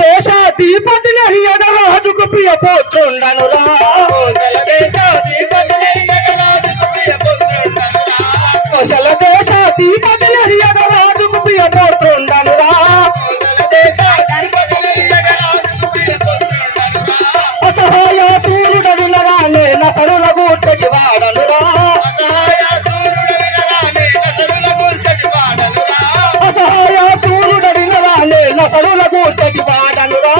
దేశాధిపతి రాజుకు ప్రియ పుత్రుండనురా కోశల దేశాధిపతి రాజుకు ప్రియ పుత్రుండనురా అసహాయ సూర్యుడనురా నేను తరుణ గూర్చటి వాడనురా అసహాయ సూర్యుడనురా నేను సరుల గూర్చటి వాడనురా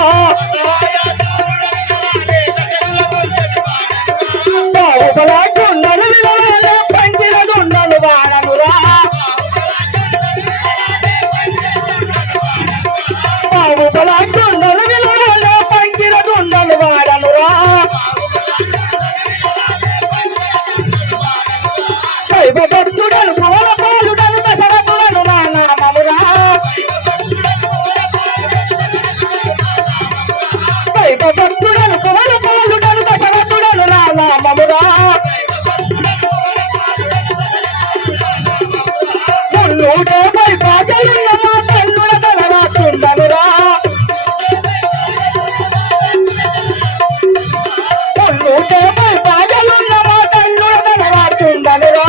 బాహుబలాగుండను వినవాలే పంకిరదుండను వాడనురా బాహుబలాగుండను వినవాలే పంకిరదుండను వాడనురా దైవభక్తుడను పవన పాలుడను దశరథుడను నా నామమురా దైవభక్తుడను పవన పాలుడను దశరథుడను నా నామమురా నూటేపై బాజలున్న మా తల్లుల తలరాచుండనురా నూటేపై బాజలున్న మా తల్లుల తలరాచుండనురా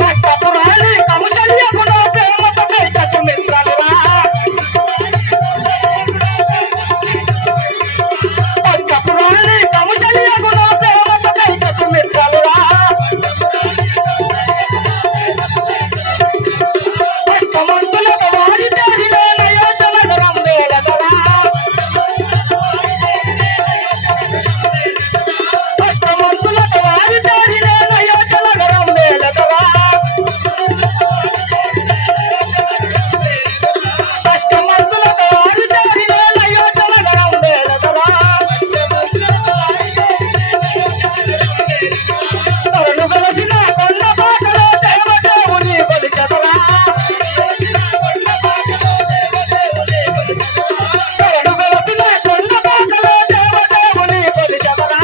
పట్టపురాణి కౌశల్యమున ప్రేమతో కైక సుమిత్రనురా పట్టపురాణి కౌశల్యమున ప్రేమతో కైక సుమిత్రనురా అష్టమంతులతో వారి తేరిన నయోజనగరం వేళదరా అష్టమంతులతో వారి తేరిన నయోజనగరం వేళదరా అష్టమంతులతో వారి తేరిన నయోజనగరం వేళదరా తరుణు వెలసిన కొండ పాటలో దేవదేవుని కొలిచెదరా తరుణు వెలసిన కొండ పాటలో దేవదేవుని కొలిచెదరా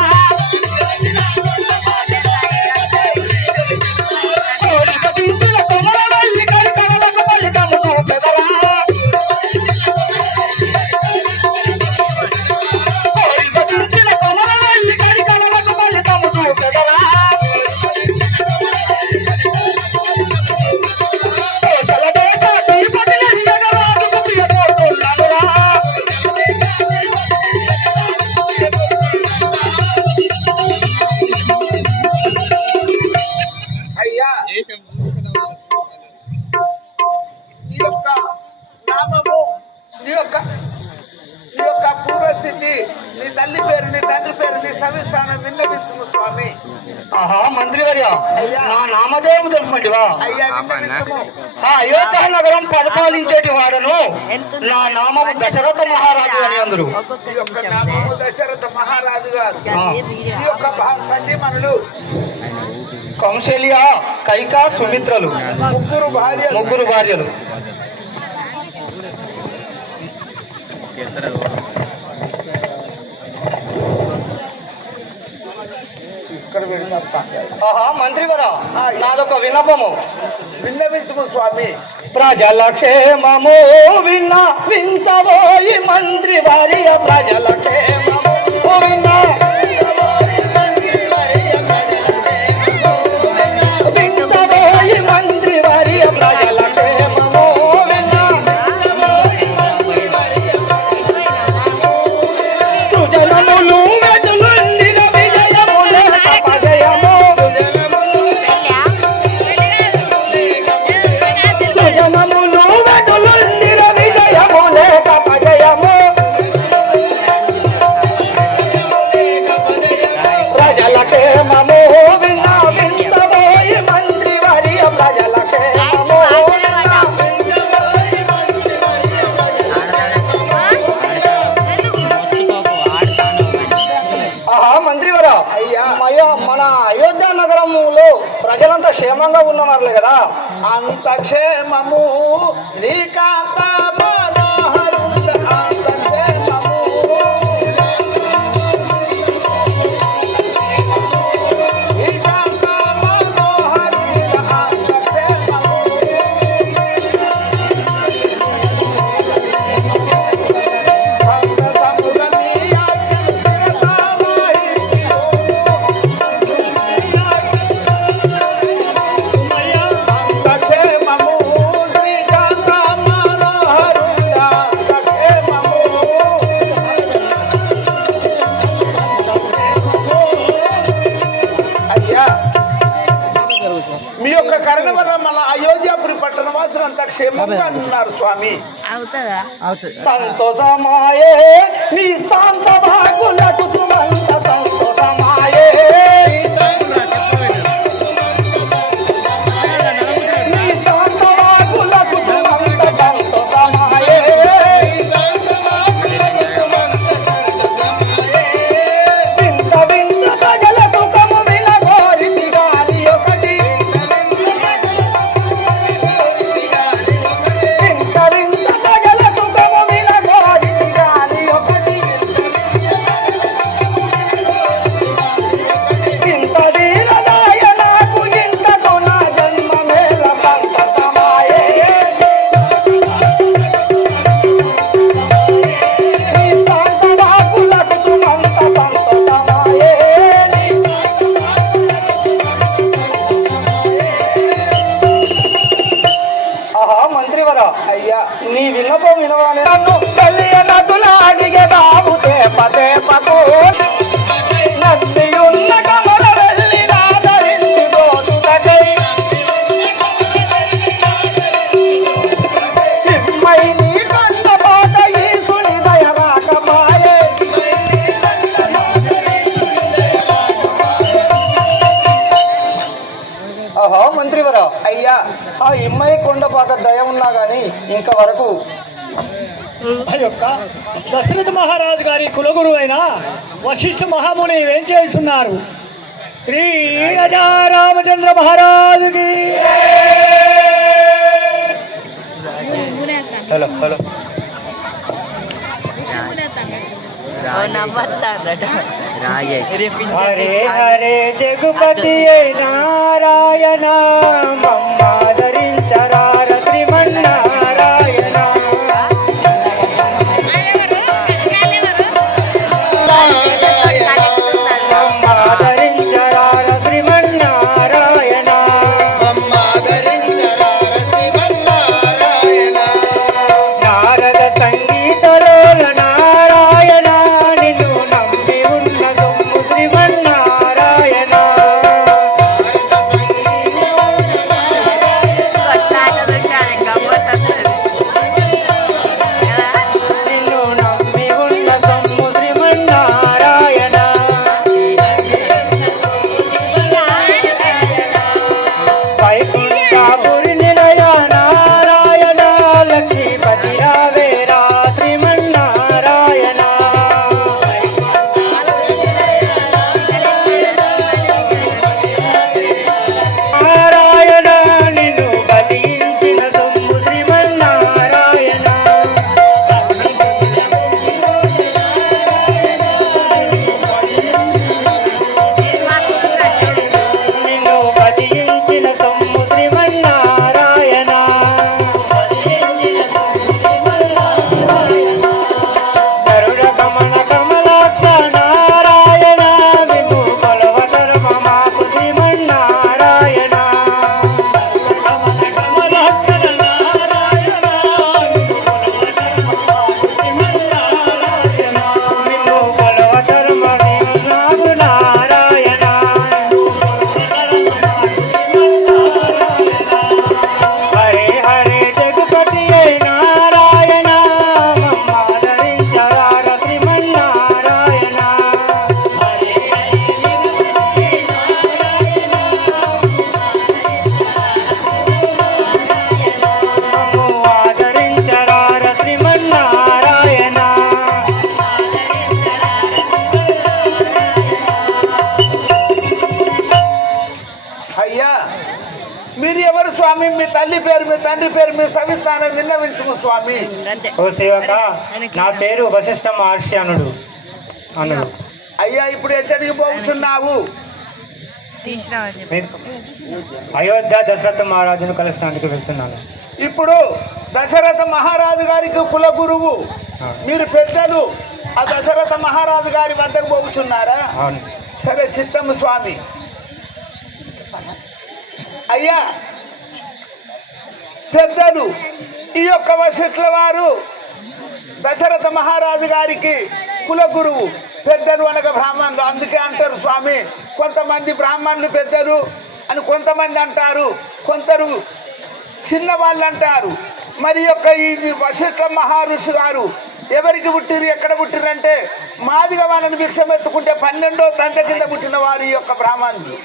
కోరిక దించిన కొమర వల్లి కరికవలకు ఫలితము చూపెదరా కోరిక దించిన కొమర వల్లి కరికవలకు ఫలితము చూపెదరా కోశల దేశాధిపతి రాజుకు ప్రియ పుత్రుండనురా అయ్యా నీ యొక్క నామము నీ యొక్క పూర్వస్థితి నీ తల్లి పేరు నీ తండ్రి పేరు నీ సవిస్థానం విన్నవించుము స్వామి. ఆహా మంత్రివర్య అయ్యా. నా నామధేయము తెలుపండివా అయ్యా విన్నవించుము. ఆ అయోధ్య నగరం పరిపాలించేటి వాడను నా నామము దశరథ మహారాజు అని అందరు నీ యొక్క నామము దశరథ మహారాజు గారు. నీ యొక్క సతీమణులు కౌశల్య కైక సుమిత్రలు ముగ్గురు భార్యలు ఇక్కడ విన్నప్తా. ఆహా మంత్రివర నాదొక విన్నపము విన్నవించుము స్వామి. ప్రజల క్షేమము విన్నవించబోయి మంత్రి వారియ ప్రజల క్షేమము విన్నవించబోయి మంత్రి వారియ ప్రజల క్షేమము సృజనములు వెతులుండిన విజయములే అపజయము సృజనములు వెతులుండిన విజయములే అపజయము ప్రజల క్షేమము విన్నవించబోయి మంత్రి వారియ ప్రజల క్షేమము ఆహా మంత్రివరా అయ్యా. మన అయోధ్య నగరములో ప్రజలంతా క్షేమంగా ఉన్నవారులే కదా అంత క్షేమము శ్రీకాంత మనోహరుడు అంత క్షేమము శ్రీకాంత మనోహరుడు అంత క్షేమము క్షేమంగా అన్నారు స్వామి. అవుతుందా? సంతోషమాయే నీ శాంత భాగులకు సుమంత సంతోషమాయే నీ శాంత భాగులకు సుమంత సంతోషమాయే వింత వింత ప్రజల సుఖము వినగోరితి గాలి ఒకటి వింత వింత ప్రజల సుఖము వినగోరితి గాలి ఒకటి ఇంత వీరదాయ నాకు ఇంతకు నా జన్మ మేల సంతసమాయే నీ శాంత భాగులకు సుమంత సంతోషమాయే ఆహా మంత్రివర అయ్యా నీ విన్నపం వినవానే నన్ను తెలియనటులాడిగే బాబు తేపకు నన్నియున్న కమల వెళ్ళి నాదరించి పోతుటకై ఇమ్మై నీ కందపాట ఈశుని దయ రాకపాయే ఆహా మంత్రివర అయ్యా ఆ ఇమ్మై కొండపాక దయ ఉన్నా గాని ఇంకా వరకు ఆ యొక్క దశరథ మహారాజు గారి కులగురు అయిన వశిష్ఠ మహాముని ఏం చేస్తున్నారు? శ్రీ రాజా రామచంద్ర మహారాజుకి హలో హలో నవ్వస్తాడట. హరే హరే జగుపతి నారాయణ మమ్మాదరించరార శ్రీమన్నారాయణ మమ్మాదరించరార శ్రీమన్నారాయణ నారద సంగీతలోల నారాయణ నిన్ను నమ్మి ఉన్న సొమ్ము శ్రీమన్నారాయణ నిన్ను నమ్మి ఉన్న సొమ్ము శ్రీమన్నారాయణ వైకుంఠాపురి నిలయ నారాయణ లక్ష్మీపతి రావేరా శ్రీమన్నారాయణ నారాయణ నిన్ను బలించిన సొమ్ము శ్రీమన్నారాయణ నిన్ను బలించిన సొమ్ము శ్రీమన్నారాయణ గరుడ కమల కమలాక్ష నారాయణ విభు కొలవతరు మమాకు శ్రీమన్నారాయణ నిన్ను కొలవతరు మమాకు నారాయణ హరే హరే జగపతి నారాయణ మమ్మాదరించరార శ్రీమన్నారాయణ మమ్ము ఆదరించరార శ్రీమన్నారాయణ అయ్యా మీరు ఎవరు స్వామి? మీ తల్లి పేరు, మీ తండ్రి పేరు, మీ సవిస్థానం విన్నవించుము స్వామి. ఓ సేవక నా పేరు వశిష్ఠ మహర్షి అనుడు. అయ్యా ఇప్పుడు ఎచ్చడికి పోతున్నావు? అయోధ్య దశరథ మహారాజును కలసడానికి వెళ్తున్నాను. ఇప్పుడు దశరథ మహారాజు గారికి కుల గురువు మీరు పెద్దలు. ఆ దశరథ మహారాజు గారి వద్దకు పోతున్నారా? అవును. సరే చిత్తము స్వామి. అయ్యా పెద్దలు, ఈ యొక్క వశిష్ఠుల వారు దశరథ మహారాజు గారికి కుల గురువు. పెద్దలు అనగా బ్రాహ్మణులు, అందుకే అంటారు స్వామి. కొంతమంది బ్రాహ్మణులు పెద్దలు అని కొంతమంది అంటారు, చిన్నవాళ్ళు అంటారు. మరి యొక్క ఈ వశిష్ఠ మహర్షి గారు ఎవరికి పుట్టిరు, ఎక్కడ పుట్టిరు అంటే మాదిగ వాళ్ళని భిక్షం ఎత్తుకుంటే 12వ తండ్రి కింద పుట్టిన వారు ఈ యొక్క బ్రాహ్మణులు.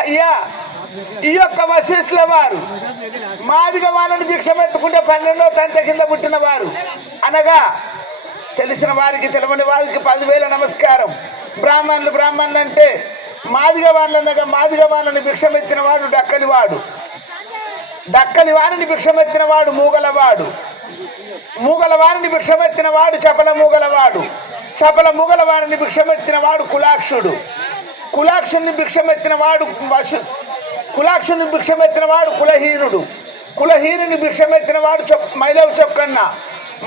అయ్యా, ఈ యొక్క వశిష్ఠుల వారు మాదిగ వాళ్ళని భిక్షం ఎత్తుకుంటే 12వ తండ్రి కింద పుట్టిన వారు అనగా తెలిసిన వారికి తెలియని వారికి 10,000 నమస్కారం. బ్రాహ్మణులు అంటే మాదిగ వాళ్ళనగా మాదిగ వాళ్ళని భిక్షమెత్తిన వాడు డక్కలివాడు, డక్కలి వారిని భిక్షమెత్తిన వాడు మూగలవాడు, మూగల వారిని భిక్షమెత్తిన వాడు చపల మూగలవాడు, చపల మూగల వారిని భిక్షమెత్తిన వాడు కులాక్షుడు, కులాక్షుని భిక్షమెత్తిన వాడు కులాక్షుని భిక్షమెత్తిన వాడు కులహీనుడు, కులహీనుని భిక్షమెత్తిన వాడు మైలవ చొక్కన్న,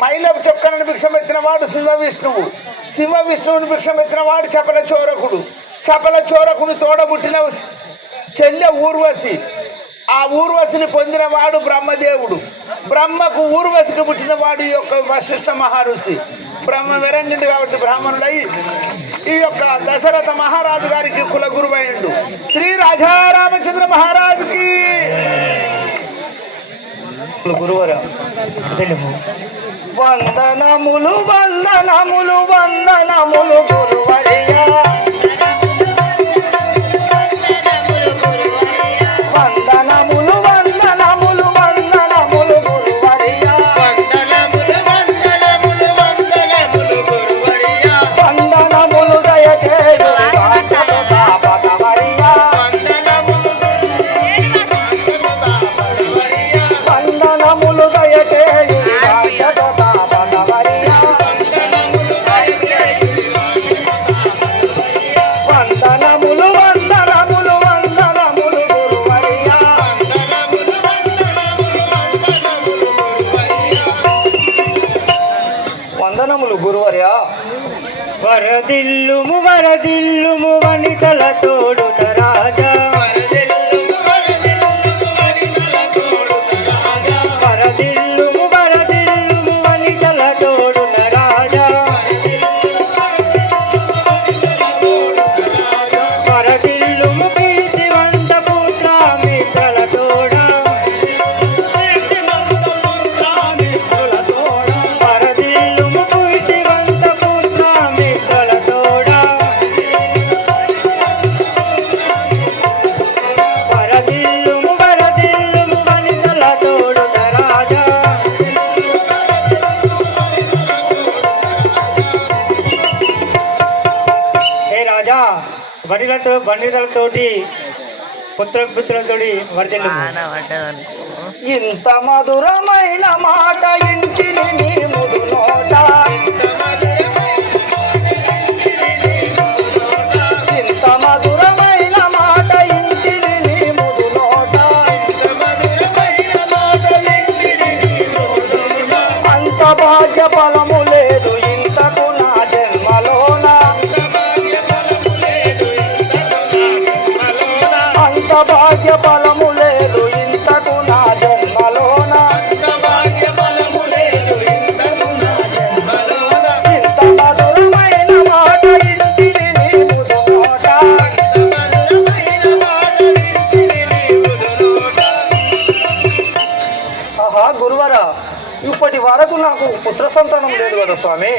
మైలవ చొక్కనని భిక్షమెత్తిన వాడు సింహ విష్ణువు, సింహ విష్ణువుని భిక్షమెత్తిన వాడు చపల చోరకుడు, చపల చోరకుని తోడబుట్టిన చెల్లె ఊర్వశి, ఆ ఊర్వశిని పొందిన వాడు బ్రహ్మదేవుడు, బ్రహ్మకు ఊర్వశికి పుట్టిన వాడు ఈ యొక్క వశిష్ఠ మహర్షి. బ్రహ్మ వెరంగిండు కాబట్టి బ్రాహ్మణులై ఈ యొక్క దశరథ మహారాజు గారికి కుల గురువైండు. శ్రీ రాజారామచంద్ర మహారాజుకి గురువరా వందనములు వందనములు వందనములు గురువరియా, వందనములు వందనములు వందనములు గురువరియా, వందనములు దయచేయు బాపతమరియా, వందనములు దయచేయు బాపతమరియా, వందనములు వందనములు వందనములు గురువరియా, వందనములు గురువర్యా. వరదిల్లుము వరదిల్లుము వనితల తోడుత రాజా, వరదిల్లుము వరదిల్లుము వనితల తోడున రాజా, వరదిల్లుము కీర్తివంత పుత్ర మిత్రల తోడా, వరదిల్లుము కీర్తివంత పుత్ర మిత్రల తోడా, వరదిల్లుము వరదిల్లుము వనితల తోడున రాజా. ఏ రాజా, బండిదలతోటి పుత్రులతోటి వర్ధిల్లు. ఇంత మధురమైన మాట ఇంటిని నీ ముదు నోట, ఇంత మధురమైన మాట ఇంటిని నీ ముదు నోట, అంత భాగ్య ఫలము లేదు ఇంతకు నా జన్మలోన, అంత భాగ్య ఫలము లేదు ఇంతకు నా జన్మలోన, ఇంత మధురమైన మాట ఇంటిని నీ ముదు నోట. ఆహా గురువరా, ఇప్పటి వరకు నాకు పుత్ర సంతానం లేదు కదా స్వామి.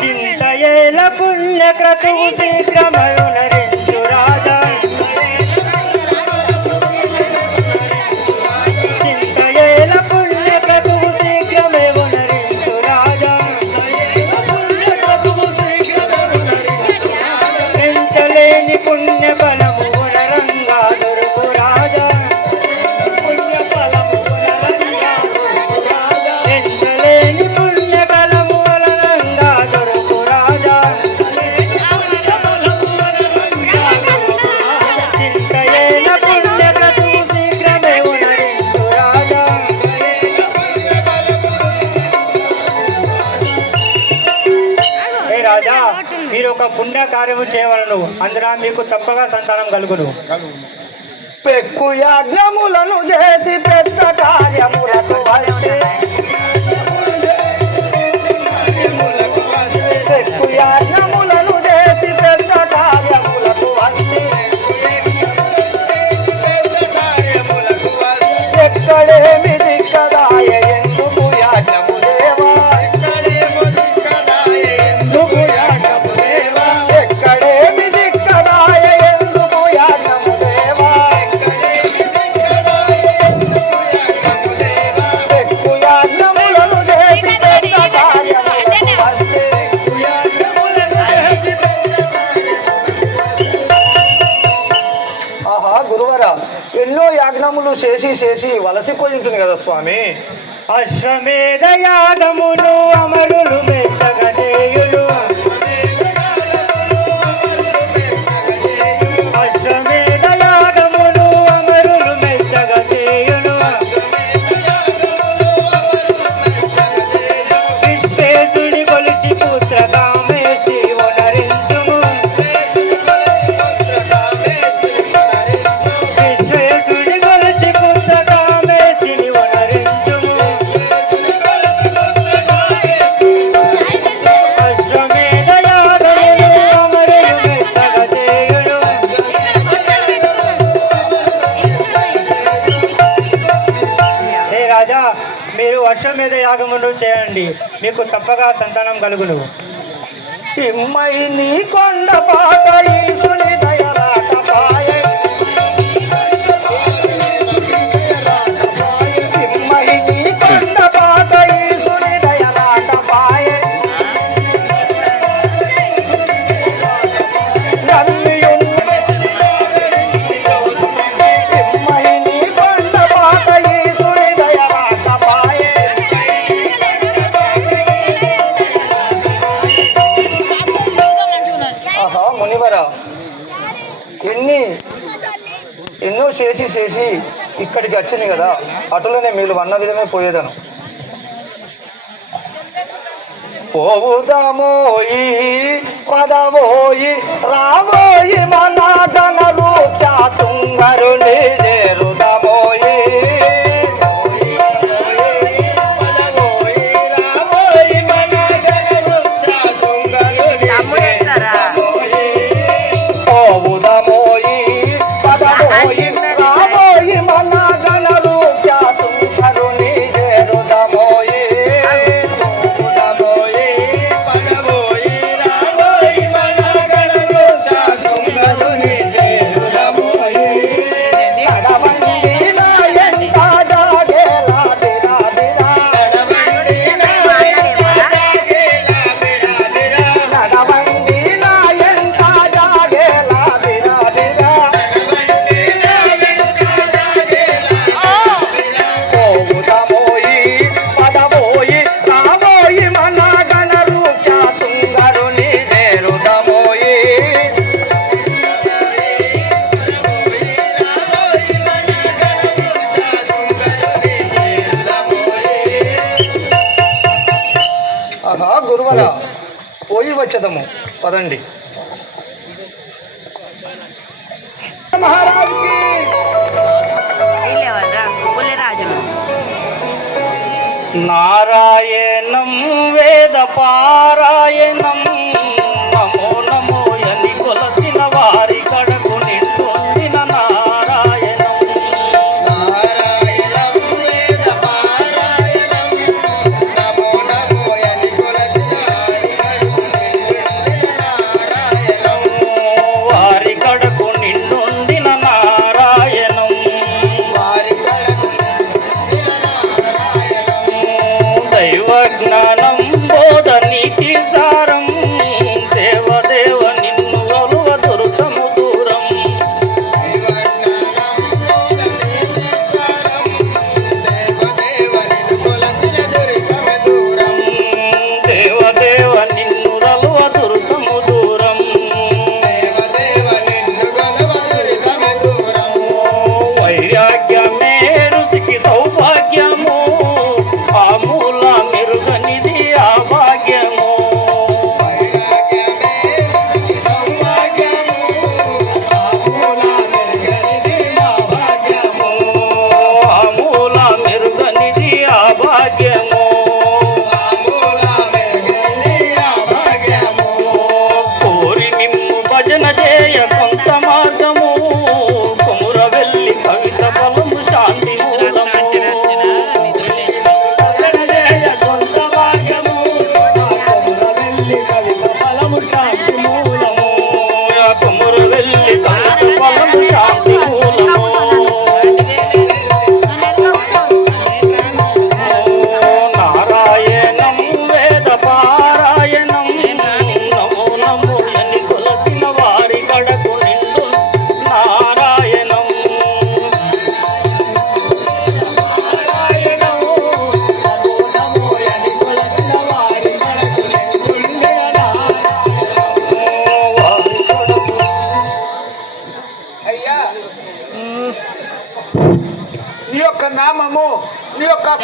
చింతయేల పుణ్య క్రతువు శీఘ్రమయునరించు రాజా, చింతయేల పుణ్య క్రతువు శీఘ్రమయునరించు రాజా, ఎంచలేని పుణ్య ఫలము గుణరంగా దొరుకు రాజా, పుణ్య ఫలము గుణరంగా దొరుకు రాజా, ఎంచలేని పుణ్య ఫలము గుణరంగా దొరుకు రాజా, చింతయేల పుణ్య క్రతువు శీఘ్రమే ఉనరించు రాజా. ఏ రాజా, మీరు ఒక పుణ్య కార్యము చేయవలను, అందున మీకు తప్పగా సంతానం కలుగును. పెక్కు యాజ్ఞములను చేసి పెద్ద కార్యములకు వస్తే, పెక్కు యాజ్ఞములను చేసి పెద్ద కార్యములకు వస్తే, చేసి చేసి వలసిపోయి ఉంటుంది కదా స్వామి. అశ్వమేధ యాగమును అమరులు మెచ్చగా చేయును. అశ్వమేధ యాగమును అమరులు మెచ్చగా చేయును. విశ్వేశుని కొలిచి పుత్ర కామేష్టి వనరించుము. విశ్వేశుని కొలిచి పుత్ర కామేష్టిని వనరించుము. అశ్వమేధ యాగమును అమరులు మెచ్చగా చేయును. హే రాజా, మీరు అశ్వమేధ యాగమును చేయండి, మీకు తప్పగా సంతానం కలుగును. ఇమ్మై నీ కొండ పాట ఈశుని దయరాకపాయే. ఇమ్మై నీ కొండ పాట ఈశుని దయరాకపాయే. ఇమ్మై నీ కొండ పాట ఈశుని దయరాకపాయే. ఆహా మునివరా, ఎన్నో చేసి చేసి ఇక్కడికి వచ్చింది కదా, అటులోనే మీరు అన్న విధమే పోయేదను. పోవుదామోయి పదవోయి రాబోయి మన గణరు చాతుంగరుని చేరుదామోయి. పోవుదామోయి పదవోయి రాబోయి మన గణరు చాతుంగరుని చేరుదామోయి. ఆహా గురువరా, పోయి వచ్చేదము పదండి. మహారాజుకి నారాయణం వేద పారాయణం నమో నమో అని కొలసిన వారి కడకు నిండుందిన నారాయణం. వారి కడకు నిండుందిన నారాయణం. దైవ జ్ఞానం బోధ నీతి సారం దేవదే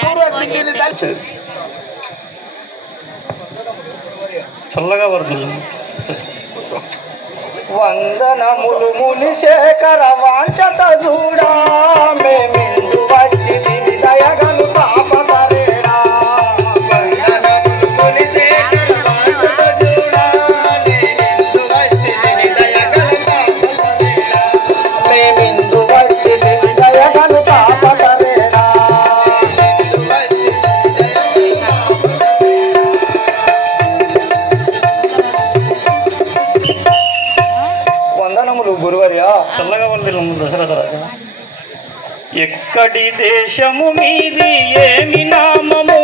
పూర్వస్థితిని తలచు. చల్లగా వర్ధులు. వందనములు ముని శేఖర వాంఛత చూడా మేమిందు వచ్చి దివి దయగను తాపసరేడా. వందనములు ముని శేఖర వాంఛత చూడా మేమిందు వచ్చి దివి దయగను తాపసరేడా. మేమిందు వచ్చి దివి దయగను తాపసరేడా. వందనములు గురువర్యా. చల్లగా వర్ధులు దశరథ రాజా. ఎక్కడి దేశము మీది ఏమి నామము,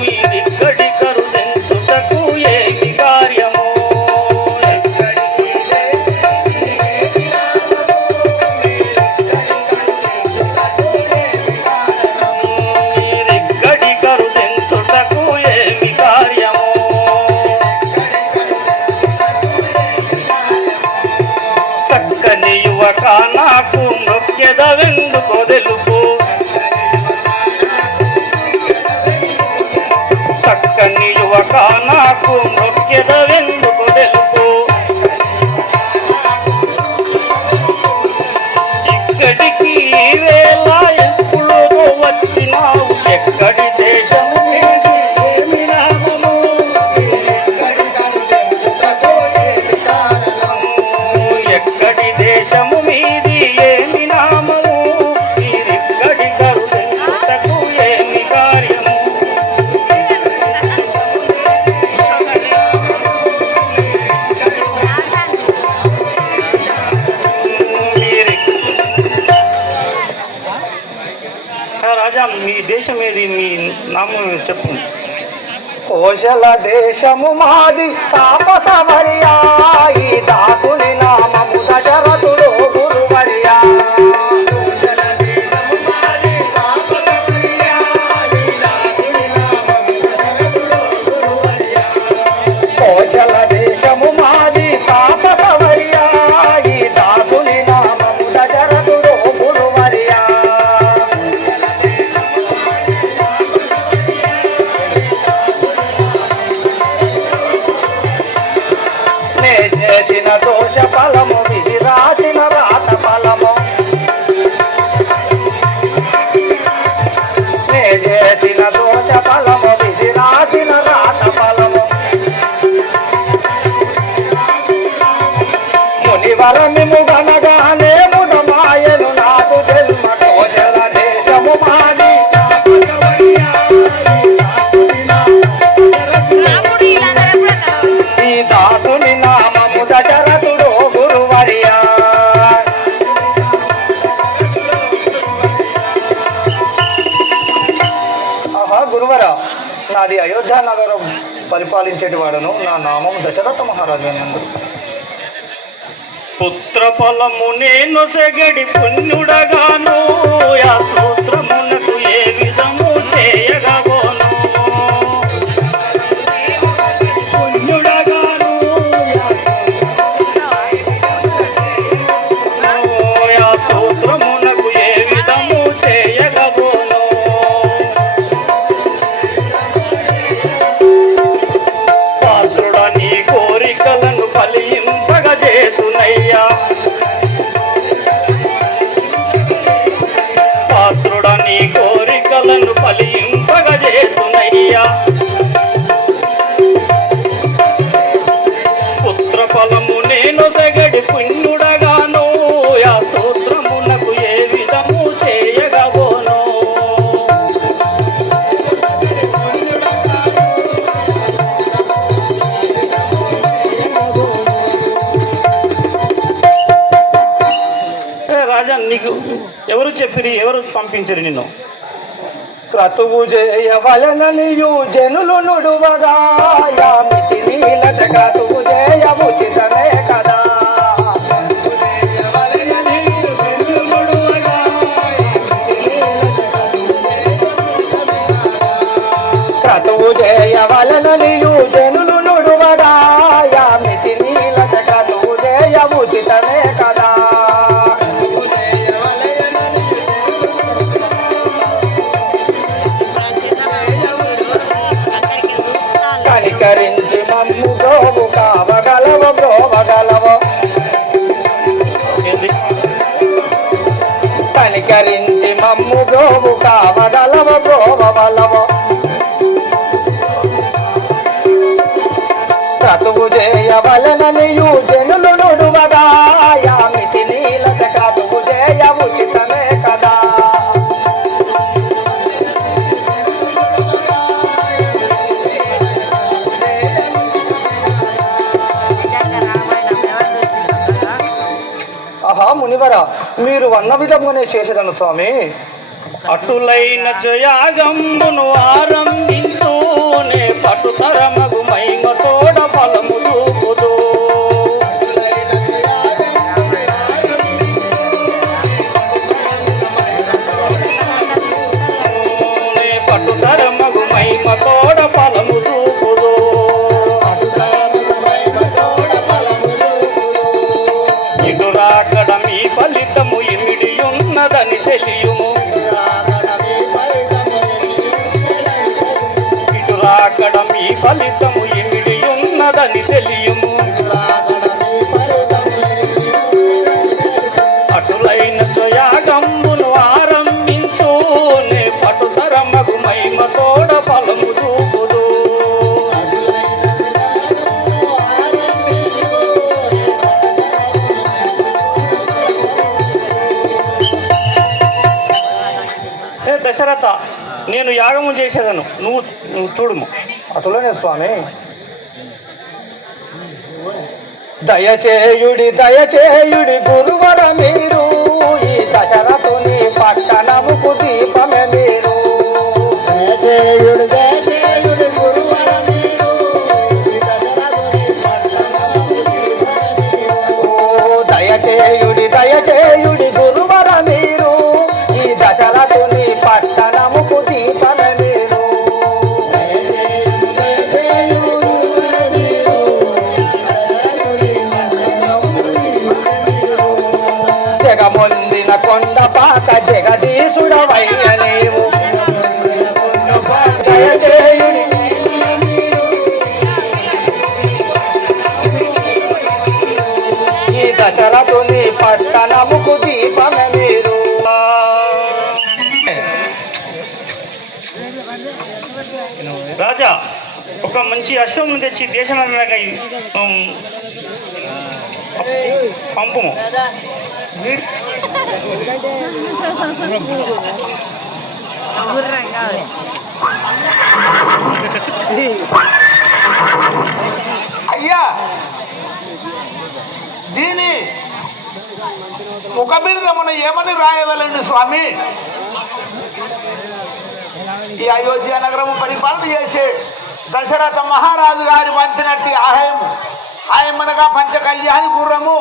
మీదిక్కడి కరుదెంచుటకు ఏమి కార్యము. మీదిక్కడి కరుదెంచుటకు ఏమి కార్యము. చక్కని యువక నాకు నొక్కెదవెందుకు తెలుపు. చక్కని యువక నాకు నొక్కెదవెందుకు తెలుపు. ఇక్కడికి వేళ ఎప్పుడు వచ్చినావు, ఎక్కడి దేశము మీది ఏమి నామము. ఎక్కడి దేశము మీది ఏమి నామము, మీరిక్కడి కరుదెంచుటకు ఏమి కార్యము. రాజా, మీ దేశం ఏది, మీ నామం చెప్పండి. కోశల దేశము మాది తాపసవర్యా. ఈ దాసుని నామము దశరథుడు గురువర్యా. కోశల దేశము మాది తాపసవర్యా. ఈ దాసుని నామము దశరథుడు గురువర్యా. నే చేసిన దోష ఫలము విధి రాసిన రాత ఫలము. నే చేసిన దోష ఫలము విధి రాసిన రాత ఫలము. మునివరమిము గనగానే ముదమాయను నాదు జన్మ. కోశల దేశము మాది ఈ దాసుని నామము దశరథుడు గురువర్యా. ఆహా గురువరా, నాది అయోధ్య నగరం పరిపాలించేటి వాడును. నా నామం దశరథ మహారాజు అని అందరూ. పుత్ర ఫలము నేను సెగడి పుణ్యుడగాను, యా సూత్రమునకు ఏ విధము చేయగబోను. పుణ్యుడగాను యా సూత్రమునకు ఏ విధము చేయగబోను. పాత్రుడ నీ కోరికలను ఫలింపగజేతునయ్యా. పాత్రుడ నీ కోరికలను ఫలింపగజేతునయ్యా. పుత్ర ఫలము నేను సగడి పుణ్యుడగాను, యా సూత్రమునకు ఏ విధము చేయగబోను. రాజా, నీకు ఎవరు చెప్పిరి, ఎవరు పంపించరు నిన్ను? క్రతువు చేయవలననియు జనులు నుడువగా. యామితి నీలత క్రతువు చేయముచితమే కదా. క్రతువు చేయవలననియు జనులు నుడువగా. యామితి నీలత క్రతువు చేయముచితమే కదా. కనికరించి మమ్ము గోవు కావగలవ బ్రోవగలవ కనికరించి మమ్ము గోవు కావగలవ బ్రోవగలవ క్రతువు చేయవలననియు జనులు నుడువగా యామితి నీలత క్రతువు చేయ ఉచితమే కదా ఆహా మునివర మీరు అన్న విధంగానే చేసేదను స్వామి. అటులైన జయాగంబును ఆరంభించునే పటుతరమగు మహిమ తోడ ఫలము చూపుదు పటుతరమగు మహిమ తోడ ఫలము చూపుదు ఇదురాకడ మీ ఫలితము ఇమిడి ఉన్నదని తెలియుము ఇటురాకడ మీ ఫలితము ఇమిడి ఉన్నదని తెలియుము అటులైన స్వయాగంబును ఆరంభించునే పటుతరమగు మహిమ తోడ ఫలము చూపుదు దశరథ నేను యాగము చేసేదను నువ్వు చూడుము. అటులోనే స్వామి. దయచేయుడి గురువర మీరు ఈ దశరథుని పక్కనముకు దీపమే మీరు దయచేయుడి గురువర మీరు ఈ దశరథుని దయచేయుడి గురువర మీరు ఈ దశరథుని పట్టణముకు దీపమే మీరు జగమొందిన కొండ పాక జగదీశుడవయ్య నీవు దయచేయుడి ఈ దశరథుని పట్టణముకు దీపమే మీరు. రాజా ఒక మంచి అశ్వం తెచ్చి దేశాలకై పంపుము. అయ్యా దీని ముఖబిరుదమున ఏమని రాయవలండి స్వామి? ఈ అయోధ్య నగరము పరిపాలన చేసే దశరథ మహారాజు గారి పంపినట్టు ఆయమనగా పంచకళ్యాణి గుర్రము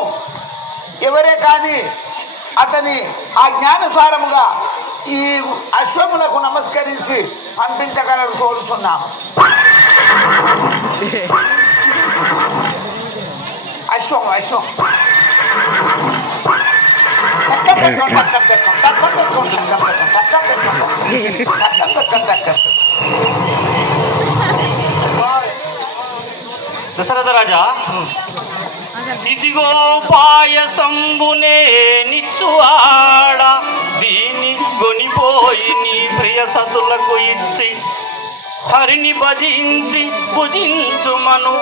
ఎవరే కానీ అతని ఆ జ్ఞానసారముగా ఈ అశ్వములకు నమస్కరించి పంపించగలరు తోలుచున్నాము. అశ్వం అశ్వం దశరథ రాజా ఇదిగో పాయసంబునే నిచ్చువాడ దీని గొనిపోయి నీ ప్రియ సతులకు ఇచ్చి హరిని భజించి భుజించుమను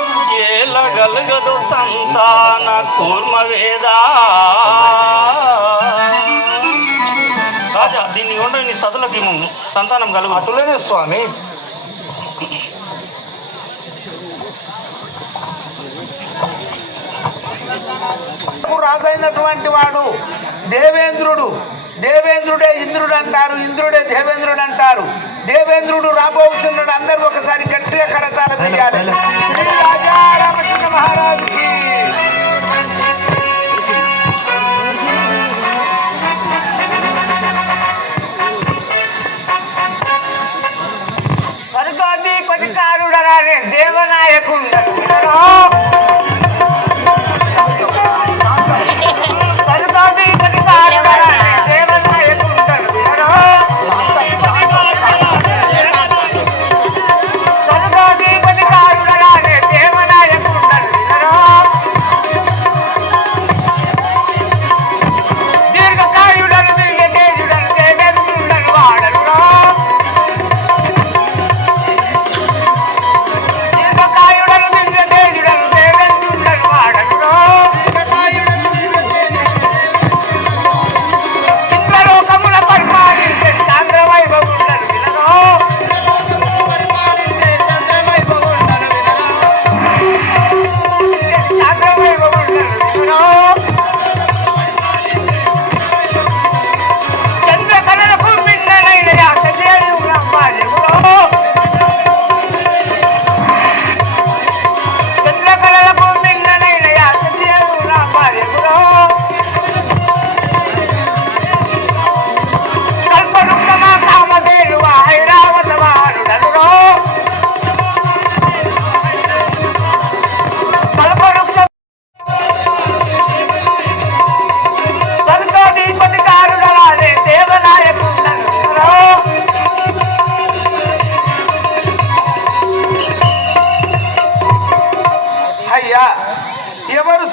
ఏలగలగదు సంతాన కూర్మవేదా. రాజా దీన్ని ఉండ నీ సతులకి సంతానం కలుగు. అటులోనే స్వామి. రాజైనటువంటి వాడు దేవేంద్రుడు. దేవేంద్రుడే ఇంద్రుడు అంటారు, ఇంద్రుడే దేవేంద్రుడు అంటారు. దేవేంద్రుడు రాబోతున్నాడు. అందరూ ఒకసారి గట్టిగా కరతాళ వేయాలి. శ్రీ రాజా రామచంద్ర మహారాజుకి. స్వర్గాధిపతికారుడరానే దేవనాయకుండరు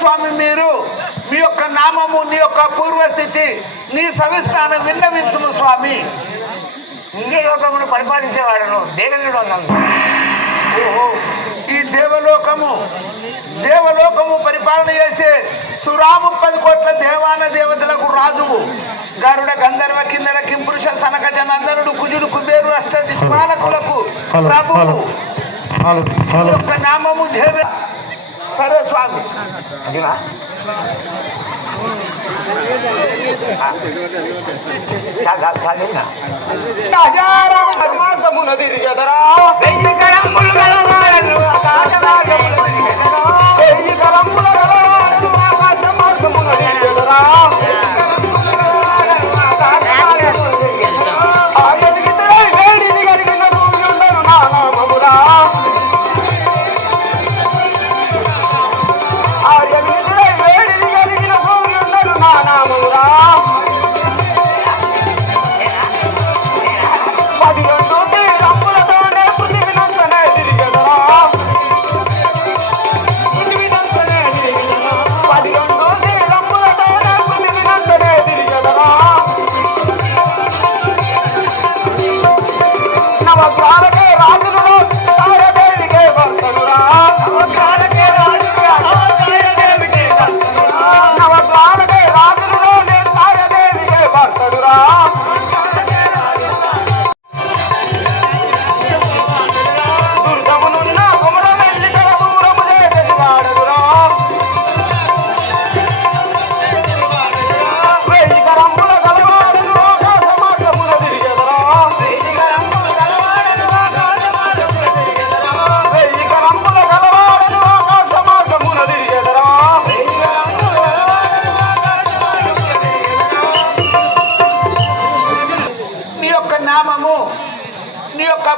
స్వామి మీరు మీ యొక్క నామము నీ యొక్క పూర్వస్థితి నీ సవిస్థానం విన్నవించుము స్వామి. ఇంద్రలోకమును పరిపాలించేవాడను దేవేంద్రుడు అన్నాను. ఓహో, ఈ దేవలోకము పరిపాలన చేసే సురాము 10 కోట్ల దేవాన దేవతలకు రాజువు. గరుడ గంధర్వ కిన్నెర కింపురుష సనక జనందనుడు కుజుడు కుబేరు అష్ట దిక్పాలకులకు ప్రభువు యొక్క నామము దేవ. సరే స్వామి.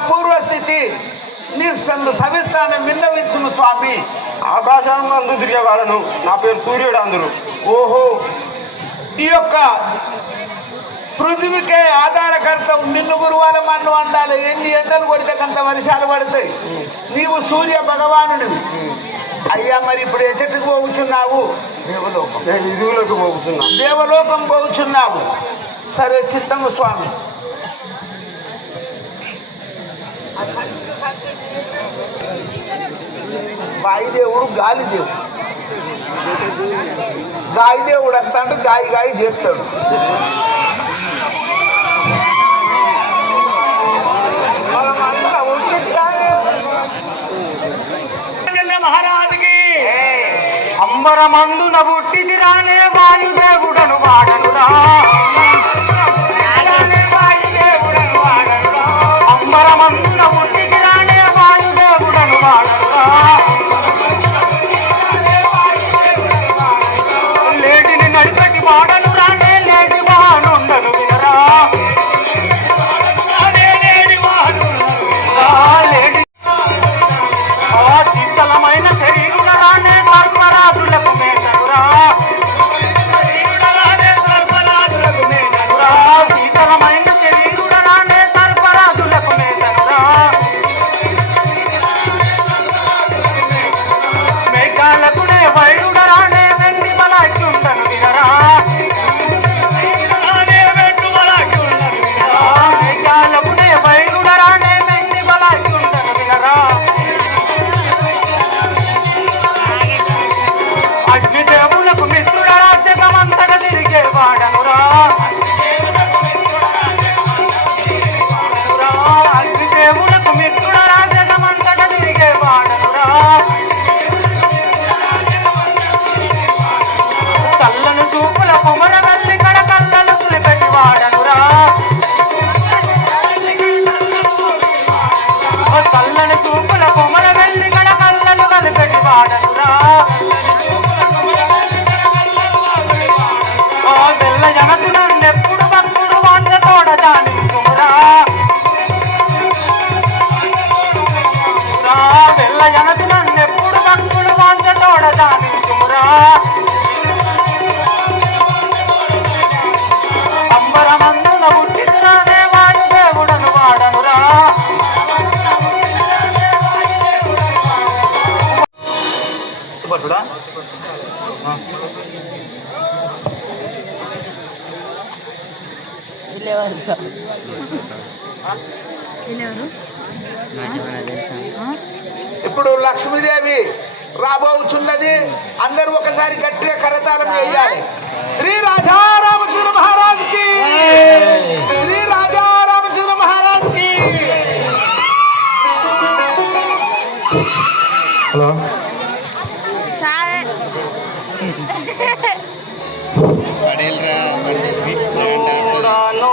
పూర్వస్థితి నీ సవిస్థానం విన్నవించుము స్వామి. ఆకాశం అందు తిరిగేవాడను, నా పేరు సూర్యుడు అందరు. ఓహో, ఈ యొక్క పృథివీకే ఆధారకర్త నిన్ను గురువాల మన్ను అండాలి. ఎన్ని ఎండలు కొడితే కొంత వర్షాలు పడతాయి. నీవు సూర్య భగవానుడివి. అయ్యా, మరి ఇప్పుడు ఏ చెట్టుకు పోగుచున్నావు? దేవలోకం పోగుచున్నావు. సరే చిత్తము స్వామి. వాయుదేవుడు గాలిదేవుడు. గాయదేవుడు అంటాడు, గాయి చేస్తాడు. మహారాజుకి అంబరమందున పుట్టిది రానే వాయుదేవుడను వాడనురా. అంబరమందున పుట్టిది రానే వాయుదేవుడను వాడనురా. లేటిని నడిపెట్టి వాడను రానే లేటి మహానుండను వినరా. లేటి శీతలమైన శరీరుల రానే సర్పరాజులకు మేతనురా. శీతలమైన శరీరుల రానే సర్పరాజులకు మేతనురా. మేఘాలకునే వైరుడ రానే వెండి బలాక్యుండను వినరా. మేఘాలకునే వైరుడ రానే వెండి బలాక్యుండను వినరా. అగ్నిదేవులకు మిత్రుడ రాజ్యగమంతట తిరిగే వాడనురా. అగ్నిదేవులకు మిత్రుడ రాజ్యగమంతట తిరిగే వాడనురా. కళ్ళను చూపుల కుమర వెళ్ళి కడ కళ్ళలు పులిపెట్టి వాడనురా. కళ్ళను చూపుల కుమర వెళ్ళి కడ కళ్ళలు కలిపెట్టి వాడనురా. వెళ్ళ జగతు నన్నెప్పుడు భక్తుడు వాంఛ తోడజానించుమురా. వెళ్ళ జగతు నన్నెప్పుడు భక్తుడు వాంఛ తోడజానించుమురా. అంబరమందున పుట్టిది రానే వాయుదేవుడను వాడనురా. ఇప్పుడు లక్ష్మీదేవి రాబోతున్నది. అందరూ ఒకసారి గట్టిగా కరతాళం వేయాలి. శ్రీ రాజా రామచంద్ర మహారాజుకి, శ్రీ రాజా రామచంద్ర మహారాజుకి. హలో చూడాను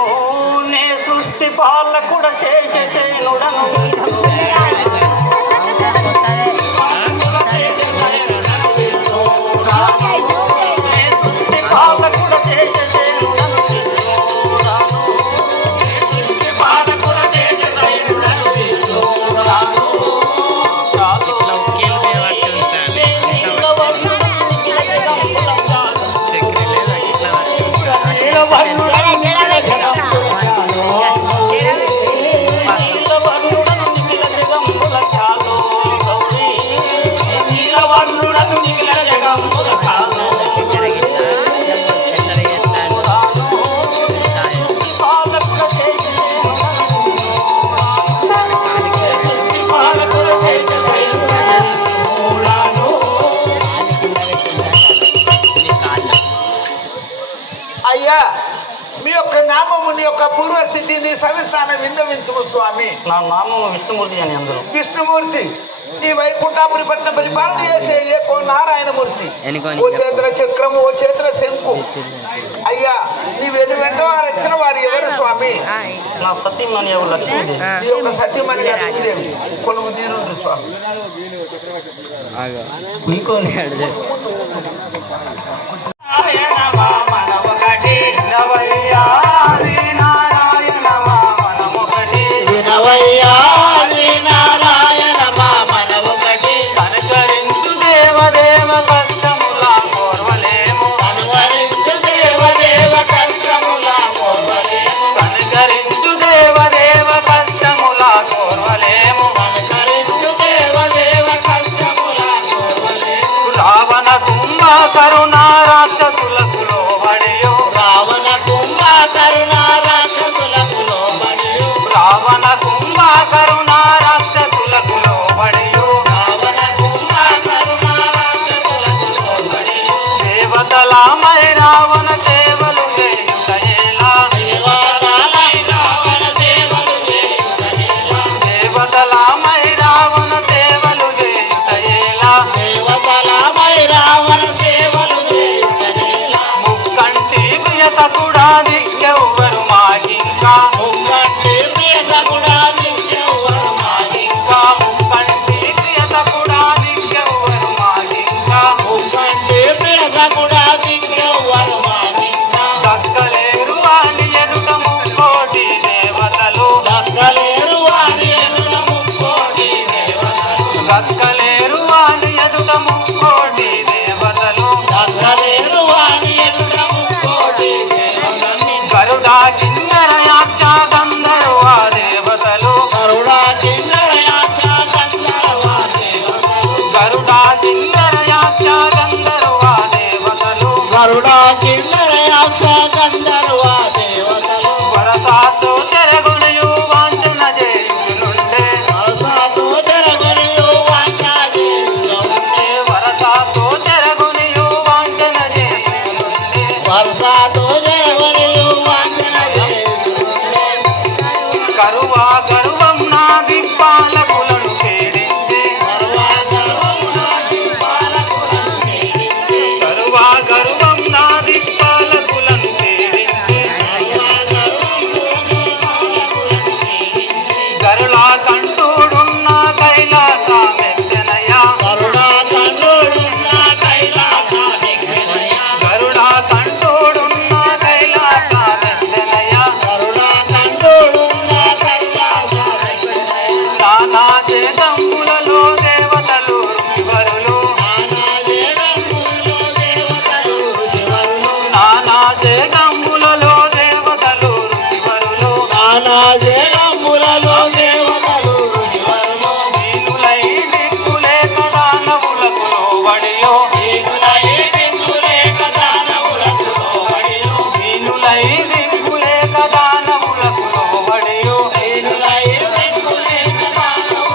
నే సృష్టి పాలకుడ శేషశేనుడను పాలకుడ శేషశేనుడను విష్ణురాను సృష్టి పాలకుడ శేషశేనుడను విష్ణురాను అయ్యా, మీ యొక్క నామముని యొక్క పూర్వస్థితిని సవిస్తానం విన్నవించుము స్వామి. నా నామము విష్ణుమూర్తి అని అందరూ. విష్ణుమూర్తి ఈ వైకుంఠాపురి పట్నం పరిపాలన చేసే ఏకో నారాయణమూర్తి. ఓ చేతుల చక్రము, ఓ చేతుల శంకు. అయ్యా, నీ వెంట వారు వచ్చిన వారు ఎవరు స్వామి? నా సతీమణి ఎవరు లక్ష్మీదేవి. నీ యొక్క సతీమణి లక్ష్మీదేవి కొలువు తీరుండ్రు స్వామి. కరుణా రాక్షసులకు లోబడియో, రావణ కుంభ కరుణా రాక్షసులకు లోబడియో, రావణ కుంభ కరుణా రాక్షసులకు లోబడియో, రావణ కుంభ కరుణా రాక్షసులకు లోబడియో, దేవతలామై రావణ సేవలు చేయుటయేలా, దేవతలై రావణ సేవలు చేయుటయేలా, దేవతలామై రావణ సేవలు చేయుటయేలా, దేవతలమై రావణ సేవలు చేయుటయేలా, ముక్కంటి ప్రియతకుడా దిక్కెవ్వరు మాకింకా, ముక్కంటి ప్రియతకుడా దిక్కెవ్వరు మాకింకా, ముక్కంటి ప్రియతకుడా దిక్కెవ్వరు మాకింకా, ముక్కంటి ప్రియతకుడా దిక్కెవ్వరు మాకింకా, దక్కలేరు అని ఎదుట ముక్కోటి దేవతలు, దక్కలేరు వారి ఎదుట ముక్కోటి దేవతలు, దక్కలేరు అని ఎదుట ముక్కోటి దేవతలు, దక్కలేరు వారి ఎదుట ముక్కోటి దేవతలు, గరుడా కిన్నర యాక్ష గంధర్వ దేవతలు, కరుణా కిన్నర యాక్ష గంధర్వ దేవతలు, గరుడా కిన్నర యాక్ష గంధర్వ దేవతలు, కరుణా కిన్నర యాక్ష గంధర్వ దేవతలు, వరసాతో చెరగునియు వాంఛన చేయునుండే, వరసాతో జరగనియు వాంఛాజేయులు ఉండే, వరసాతో చెరగునియు వాంఛన చేయునుండే, వరసాతో జరగనియు వాంఛన చేయుచుండే, కరువా గర్వం నా దిక్పాలకులను పీడించి, కరువా గర్వమునాది పాలకులను పీడించి, కరువా గర్వం నా దిక్పాలకులను పీడించి, కరువా గర్వమునాది పాలకులను పీడించి, గరులా కంఠుడున్న కైలాసమెత్తెనయ్యా, కరుణా కంఠుడున్న కైలాసమెక్కెనయ్యా, గరుడా కంఠుడున్న కైలాసమెత్తెనయ్యా, కరుణా కంఠుడున్న కైలాసమెక్కెనయ్యా, నానా జగంబులలో దేవతలు ఋషివరులు, నానా జగములో దేవతలు ఋషివరులు, నానా జగంబులలో దేవతలు ఋషివరులు, నానా జగములలో దేవతలు ఋషివరులు, వీనులై దిక్కులేక దానవులకు లోబడియో, దీనులై దిక్కులేక దానవులకు లోబడియో, వీనులై దిక్కులేక దానవులకు లోబడియో, దీనులై దిక్కులేక దానవులకు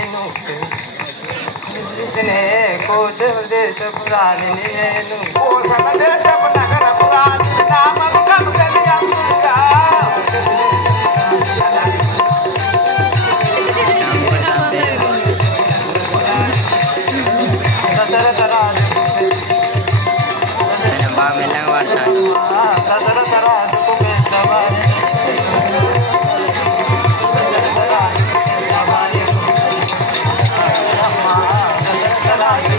నేను కోశం దేశపు రాణిని నేను కోసల దేశపు నగరపు రాణి నామము కనుగలి అందుగా దశరథ రాజు బాగా మెల్లగా వాడతాను దశరథ రాజుకు పెద్దవారి దశరథ రాజు పెద్దవారి దశరథ రాజు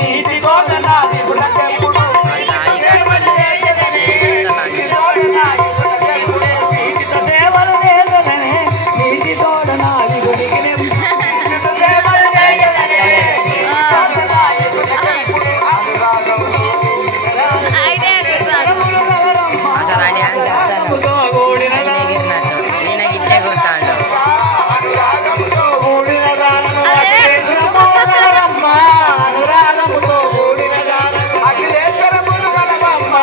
నీటి తోట నాది గుణకెప్పుడు సేవలు చేయగలనే నీటి తోట నాది గుణకెప్పుడే నీటితో సేవలు చేయగలనే నీటి తోట నాది గుణకెప్పుడే నీటితో సేవలు చేయగలనే నీటి తోట నాది గుణకెప్పుడు అనురాగముతో అసలు అది అని చెప్తాను ఈయన గిట్టే కొడతాడు అనురాగముతో కూడిన గానము అఖిలేశ్వరమ్మ అనురాగముతో కూడిన గానము అఖిలేశ్వరములు గలవమ్మ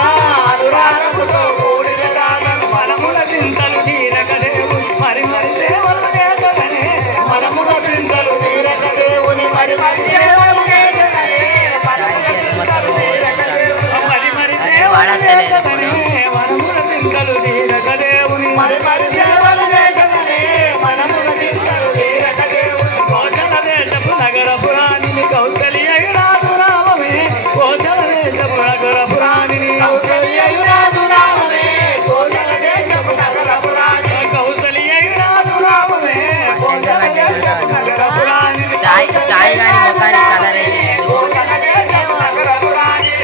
అనురాగముతో కూడిన గానము మనముల చింతలు తీరక దేవుని మరి మరి సేవలు చేతనే మనముల చింతలు తీరక దేవుని మరి మరి సేవలు చేతనే మనముల చింతలు తీరక దేవుని మరి మరి సేవలు చేతనే మనముల చింతలు తీరక దేవుని మరి మరి సేవలు చేతనే మనముల చింతలు తీరక దేవుని కోచల దేశపు నగర పురాణిని కౌసల్యయురాజు నామమే కోచల దేశపు నగర పురాణిని కౌసల్యయురాజు నామమే కోచల దేశపు నగర పురాణిని కౌసల్యయురాజు నామమే కోచల దేశపు నగర పురాణిని చాయ్ చాయ్ కానీ ముఖానికి కలర్ వేసి కోచల దేశపు నగర పురాణిని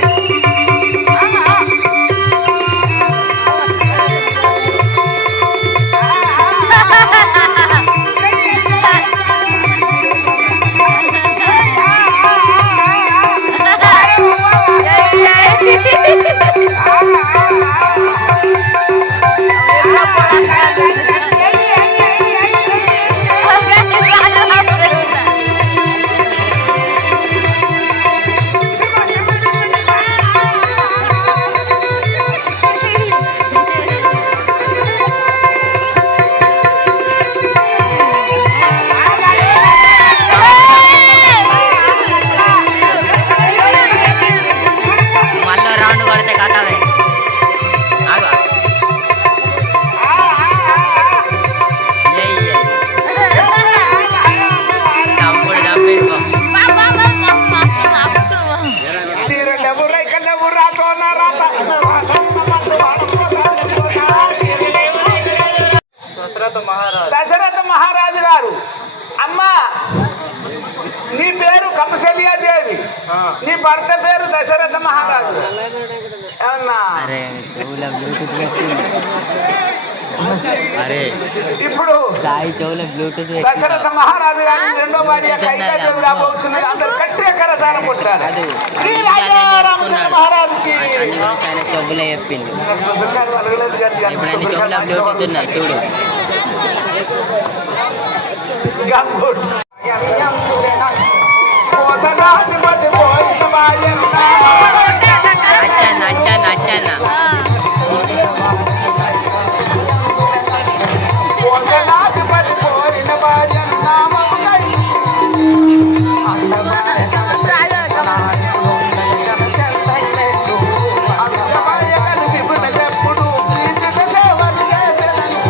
మళ్ళీ రౌండ్ కొడితే కట్టవే ఆగు చంపుడు చంపిడు సీరలెవు రైకలెవు రాతోన రాత దశరథ మహారాజు దశరథ మహారాజు గారు అమ్మా నీ పేరు కంసలియా దేవి నీ భర్త పేరు దశరథ మహారాజు ఏమన్నా అరే చెవుల బ్లూటూత్ పెట్టింది అరే ఇప్పుడు సాయి చెవుల బ్లూటూత్ దశరథ మహారాజు గారి రెండో భార్య కైకాదేవి రాబోతున్నది అందరు గట్టిగా కరదానం కొట్టారు అది శ్రీ రాజా రామచంద్ర మహారాజుకి అన్ని గురించి ఆయన చెవులే చెప్పింది బుద్ధులు అలగలేదు కానీ ఇప్పుడు అన్ని చెవుల బ్లూటూత్ ఉన్నాయి చూడు గంగుడు కోసగాధిపతి పోయిన భార్యను నచ్చాను నచ్చాను నచ్చాను కోసగాధిపతి పోయిన భార్యను నామమునై అందమాయకను విపునకెప్పుడు ప్రీతిక సేవలు చేసెదను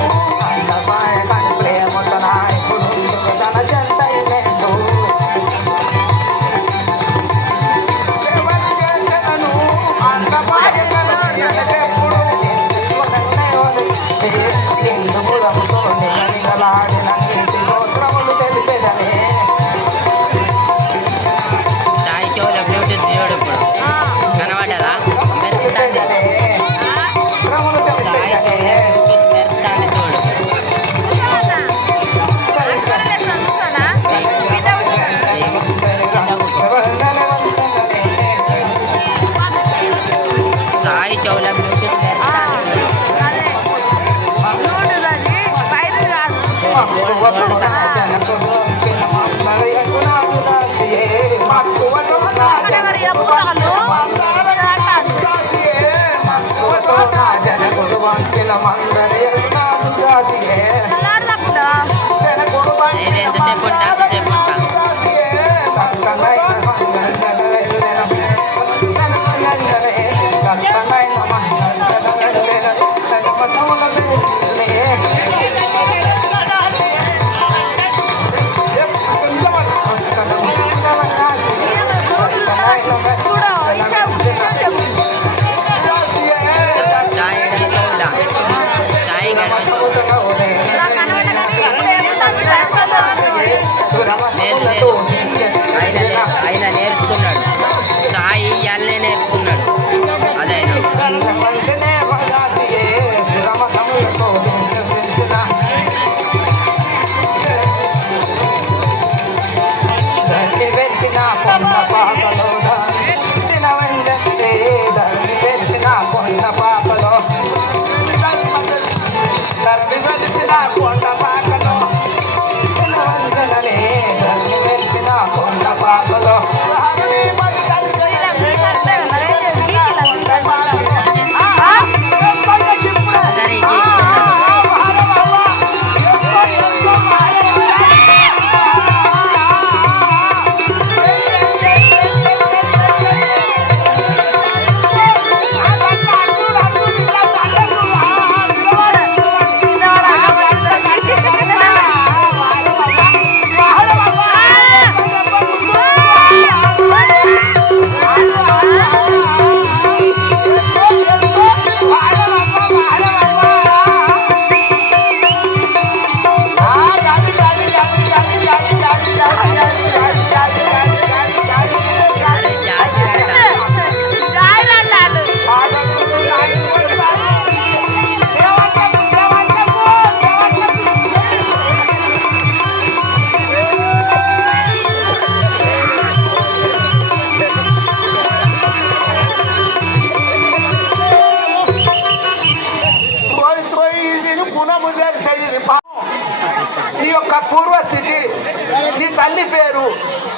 తల్లి పేరు,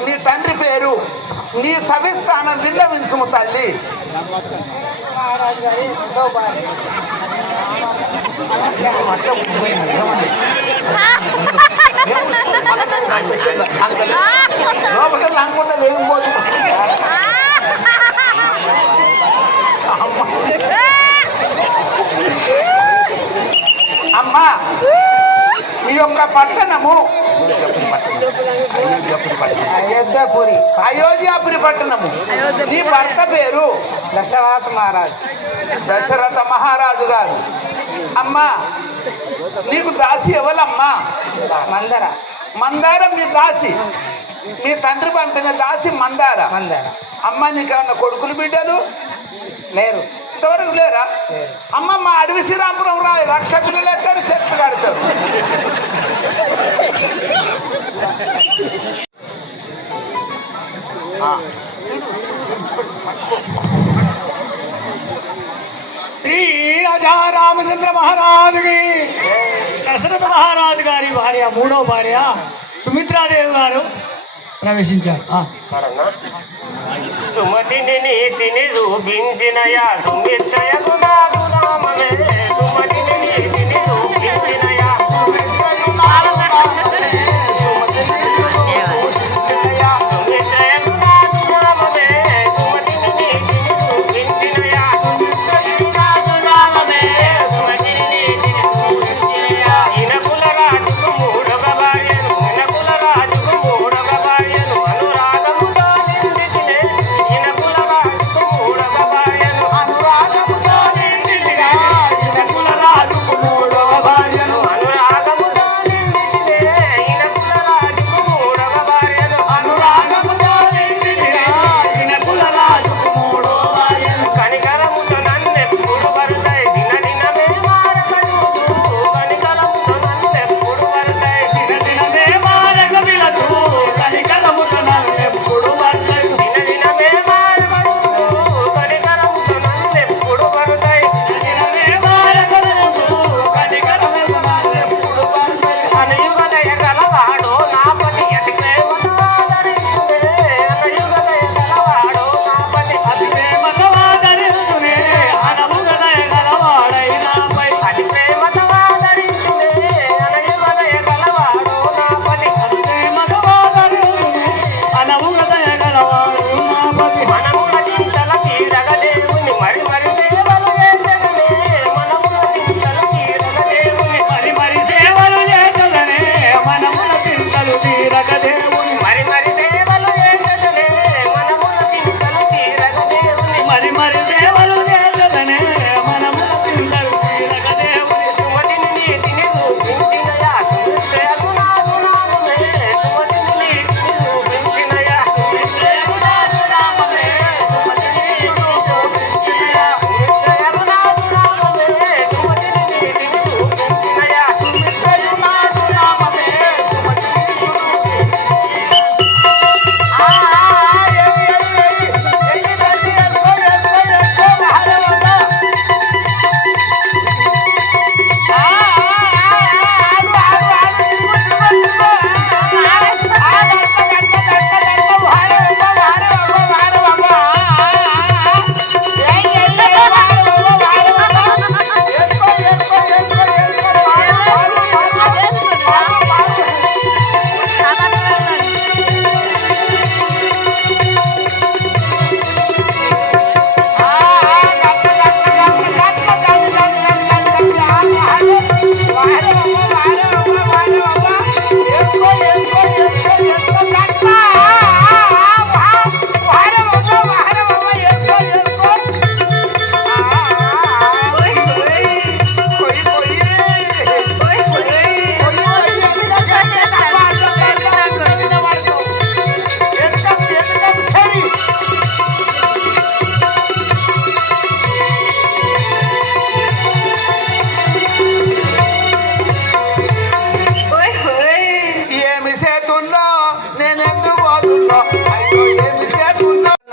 నీ తండ్రి పేరు, నీ సవిస్థానం విన్నవించుము తల్లి. లోపల లంగున్నది ఏం పోదు. అమ్మా, మీ యొక్క పట్టణము అయోధ్యాపురి పట్టణము. నీ భర్త పేరు దశరథ మహారాజు గారు. అమ్మా, నీకు దాసి ఎవరమ్మా? మందార మీ దాసి. మీ తండ్రి పంపిన దాసి మందార. అమ్మ, నీకేమన్నా కొడుకులు బిడ్డలు లేరు? ఇంతవరకు లేరా? అమ్మ, మా అడవి శ్రీరాంపురం రా రక్ష పిల్లలు ఎత్తారు, చెట్లు కడతారు. శ్రీ రాజా రామచంద్ర మహారాజుకి దశరథ మహారాజు గారి భార్య, మూడో భార్య సుమిత్రాదేవి గారు ప్రవేశించారు. సుమతిని నీతిని చూపించినయా సుమిత్రయకు నాకు నామమే. సుమతిని నీతిని చూపించినయా సుమిత్రయకు నాకు నామమే. సుమిత్రయకు నాకు నామమే. సుమతిని నీతిని చూపించినయా సుమిత్రయకు నాకు నామమే. సుమతిని నీతిని చూపించినయా. ఇనకుల రాజుకు మూడవ భార్యను, ఇనకుల రాజుకు మూడవ భార్యను అనురాగముతో నిందితినే. ఇనకుల రాజుకు మూడవ భార్యను అనురాగముతో నిందితినే. ఇనకుల రాజుకు మూడవ భార్యను అనురాగముతో నిందితినే. ఇనకుల రాజుకు మూడవ భార్యను అనురాగముతో నిందితినే. ఇనకుల రాజుకు మూడవ భార్యను కనికరముతో నన్నెప్పుడు వరుదై దిన దినమే మారకడుతూ. కనికరముతో నన్నెప్పుడు వరుదై దిన దినమే మారక విలతూ. కనికరముతో నన్నెప్పుడు వరుదై దిన దినమే మారకడుతూ. కనికరముతో నన్నెప్పుడు వరుదై దిన దినమే మారకడుతూ. కనికరముతో నన్నెప్పుడు వరుదై. అనయుగదయ గలవాడో నా పతి అతి ప్రేమతో ఆదరించునే. అనయుగదయ గలవాడో నా పతి అతి ప్రేమతో ఆదరించునే. అనముగదయ గలవాడై నాపై అతి ప్రేమతో ఆదరించునే. అనయుగదయ గలవాడో నా పతి అతి ప్రేమతో ఆదరించునే. అనముగదయ గలవాడు నాపతి. మనముల చింతల తీరగ దేవుని మరి మరి సేవలు చేసెదనే. మనముల చింతల తీరగ దేవుని మరి మరి సేవలు చేసెదనే. మనముల చింతలు తీరగ దేవుని మరి మరి సేవలు చేసెదనే. మనముల చింతలు తీరగ దేవుని మరి మరి సేవలు చేసెదనే. మనముల చింతలు తీరగ దేవుని. సుమతిని నీతిని చూపించినయా సుమిత్రయకు నాకు నామమే. సుమతిని నీతిని చూపించినయా సుమిత్రయకు నాకు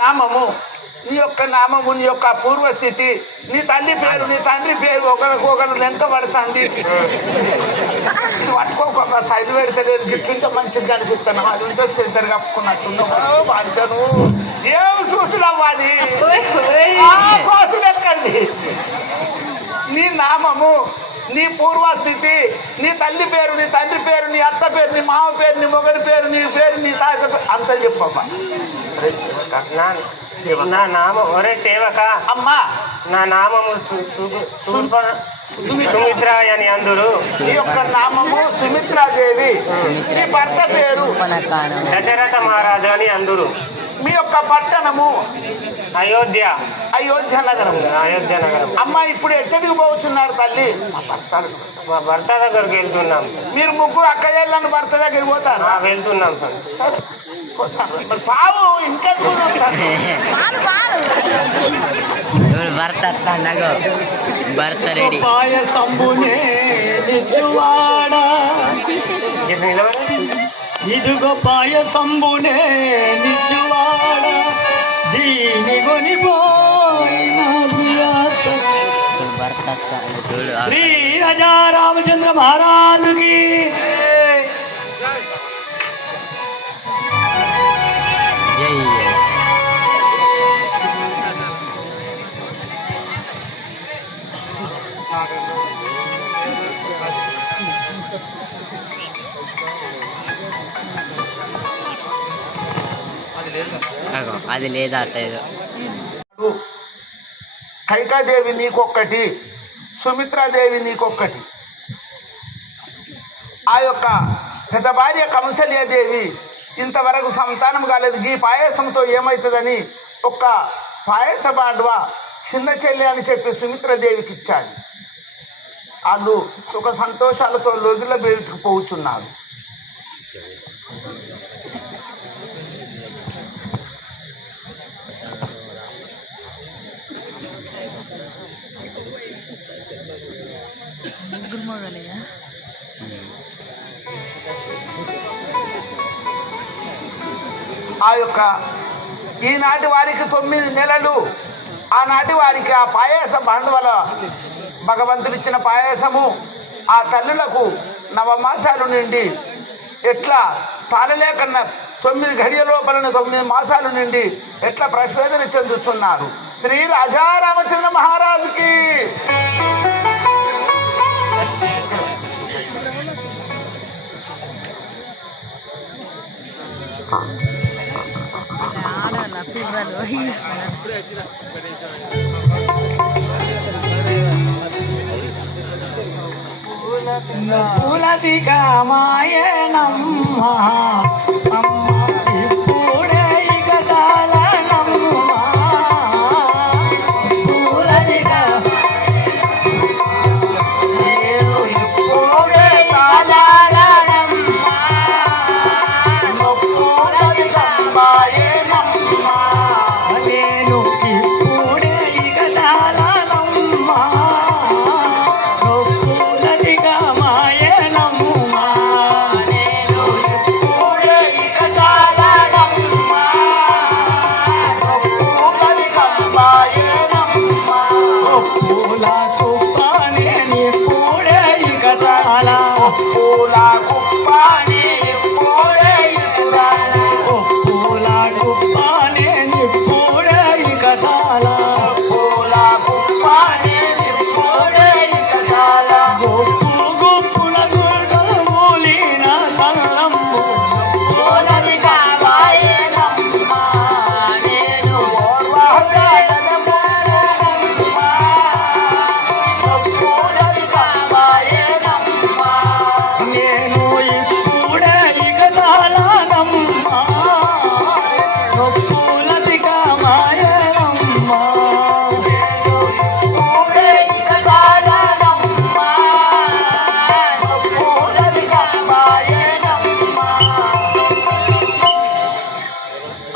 నామము, నీ యొక్క నామము, నీ యొక్క పూర్వస్థితి, నీ తల్లి పేరు, నీ తండ్రి పేరు ఒకరు లెంక పడుతుంది. ఇది పట్టుకోక సైడ్ పెడతలేదు, గిట్లింత మంచిగా కనిపిస్తాను. అది ఉంటే సెంటర్ కప్పుకున్నట్టున్నావు పంచను. ఏమి చూసుడవ్వాలి, కోసుడు ఎక్కండి. నీ నామము, నీ పూర్వస్థితి, నీ తల్లి పేరు, నీ తండ్రి పేరు, నీ అత్త పేరు, నీ మామ పేరు, నీ మొగడి పేరు, నీ పేరు, నీ తాత పేరు అంత చెప్పమ్మా. నా నామం ఒరే సేవక, అమ్మా నా నామము సుమిత్రాయ అని అందరు. నీ యొక్క నామము సుమిత్రాదేవి, నీ భర్త పేరు దశరథ మహారాజు అని అందరు. మీ యొక్క పట్టణము అయోధ్య అయోధ్య నగరం. అయోధ్య నగరం. అమ్మ ఇప్పుడు ఎచ్చటికి పోతున్నారు తల్లి? మా భర్త దగ్గరికి వెళ్తున్నాం. మీరు ముగ్గురు అక్కయ్యలను భర్త దగ్గరికి పోతారు? వెళ్తున్నాం సార్. సరే పోతారు. మరి పావు ఇంకెందుకు చూస్తారు? భర్త నగో భర్త రెడీ. ఇదిగో పాయసంబునే నిచ్చువాడ దీని కొనిపోయిన భర్త చూడు. శ్రీ రాజా రామచంద్ర మహారాజుకి జై జై. అది లేదా ఏదో. కైకాదేవి నీకొక్కటి, సుమిత్రాదేవి నీకొక్కటి. ఆ యొక్క పెద్ద భార్య కౌసల్యాదేవి ఇంతవరకు సంతానం కాలేదు. ఈ పాయసంతో ఏమవుతుందని ఒక్క పాయస బాడ్వా చిన్న చెల్లి అని చెప్పి సుమిత్రాదేవికి ఇచ్చాది. వాళ్ళు సుఖ సంతోషాలతో లోగిళ్ళ బయటకు పోచున్నారు. ఆ యొక్క ఈనాటి వారికి 9 నెలలు, ఆనాటి వారికి ఆ పాయస బాండవల భగవంతుడిచ్చిన పాయసము ఆ తల్లులకు నవమాసాలు నిండి ఎట్లా తాళలేకన్నా 9 గడియ లోపలనే 9 మాసాలు నిండి ఎట్లా ప్రశ్వేదన చెందుతున్నారు. శ్రీ రాజా రామచంద్ర మహారాజుకి పూలతిగా మాయనమ్మ అమ్మ ఇప్పుడే ఇక తాళనమ్మ పూలతిగా నేను ఇప్పుడే తాళాడనమ్మ, నొప్పులది కంబాయేనమ్మ. నేను ఇప్పుడే ఇక తాళనమ్మ పూలతిగా మాయనమ్మ నేను ఇప్పుడే ఇక తాళాడమ్మ, నొప్పులది కంబాయేనమ్మ. పూల కుప్పనే ఇప్పుడే ఇక తాళ పూల కుప్పాని ఇప్పుడే ఇటురాను, పూల కుప్పనే ఇప్పుడే ఇక తాళ పూల కుప్పాని ఇప్పుడే ఇక తాళ. గొప్పు గొప్పుల గుడ్డమూలిన కళ్ళమ్ము పూలది కావాయేనమ్మ, నేను ఓర్వహుడనమ్మ, పూలది కావాయేనమ్మ. నేను ఇప్పుడే ఇక తాళనమ్మ పూలతిగా మాయనమ్మ పూలే ఇక తాళనమ్మ, పూలది కావాయేనమ్మ.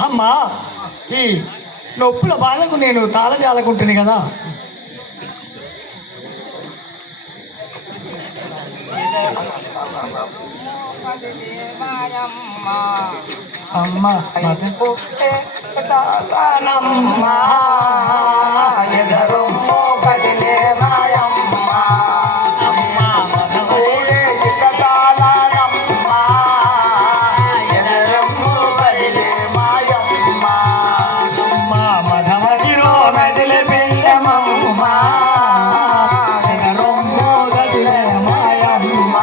అమ్మా ఈ నొప్పుల బాధకు నేను తాళజాలకుంటుంది కదా. అమ్మ మది పుట్టే తాళనమ్మ ఎదరొమ్మో కదిలే మాయమ్మ అమ్మ మదవడే తాళనమ్మ ఎదరొమ్మో కదిలే మాయమ్మ అమ్మ మదవదిలో మెదిలే పిల్లమమ్మ ఎదరొమ్మో కదిలే మాయమ్మ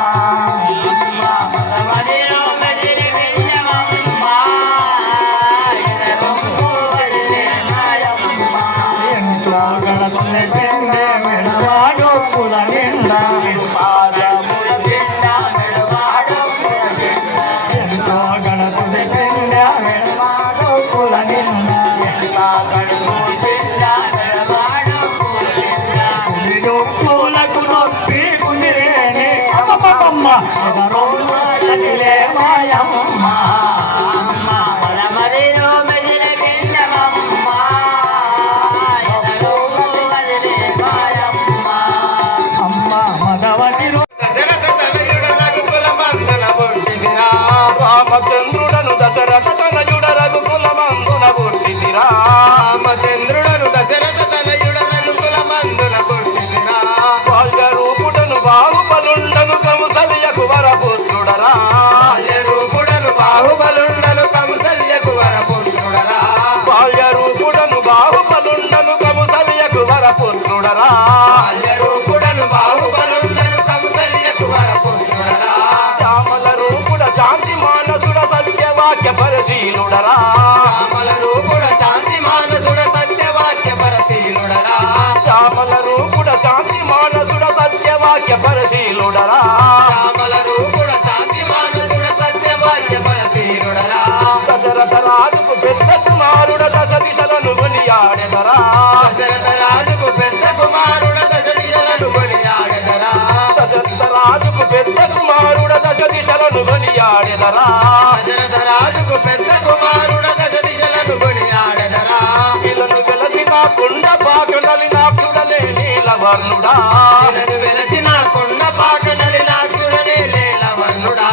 పూలకు నొప్పి కుదిరేని అమ్మమ్మ ఎదరొమ్మలే మాయమ్మ అమ్మ మదమదిలో మెదిలే పిల్లమమ్మ ఎదరొమ్మలే మాయమ్మ అమ్మ మదవతిలో రామచంద్రుడను దశరథ తనయుడ రఘుకుల మందున పుట్టిదిరా రామచంద్రుడను దశరథ తనయుడ రఘుకుల మందున పుట్టిదిరా బాల్యరూపుడను బాహుబలుండను కౌసల్యకు వరపుత్రుడరా బాల్యరూపుడను బాహుబలుండను కౌసల్యకు వరపుత్రుడరా బాల్యరూపుడను బాహుబలుండను కౌసల్యకు వరపుత్రుడరా బాల్యరూపుడను బాహుబలుండను కౌసల్యకు వరపుత్రుడరా శ్యామల రూపుడ శాంతి మానసుడ సత్యవాక్య పరిశీలుడరా శ్యామల రూపుడ శాంతి మానసుడ సత్యవాక్య పరిశీలుడరా శ్యామల రూపుడ శాంతి మానసుడ సత్యవాక్య పరిశీలుడరా శ్యామల రూపుడ శాంతి మానసుడ సత్యవాక్య పరిశీలుడరా దశరథ రాజుకు పెద్ద కుమారుడ దశ దిశలను కొనియాడెదరా దశరథ రాజుకు పెద్ద కుమారుడ దశ దిశలను కొనియాడెదరా దశరథ రాజుకు పెద్ద కుమారుడ దశ దిశలను కొనియాడెదరా దశరథ రాజుకు పెద్ద కుమారుడ దశ దిశలను కొనియాడెదరా ఇలను వెలసిన కొండ పాకనలి నాక్షుడనే నీలవర్ణుడా ఇలను వెలసిన కొండ పాకనలి నాక్షుడనే నీలవర్ణుడా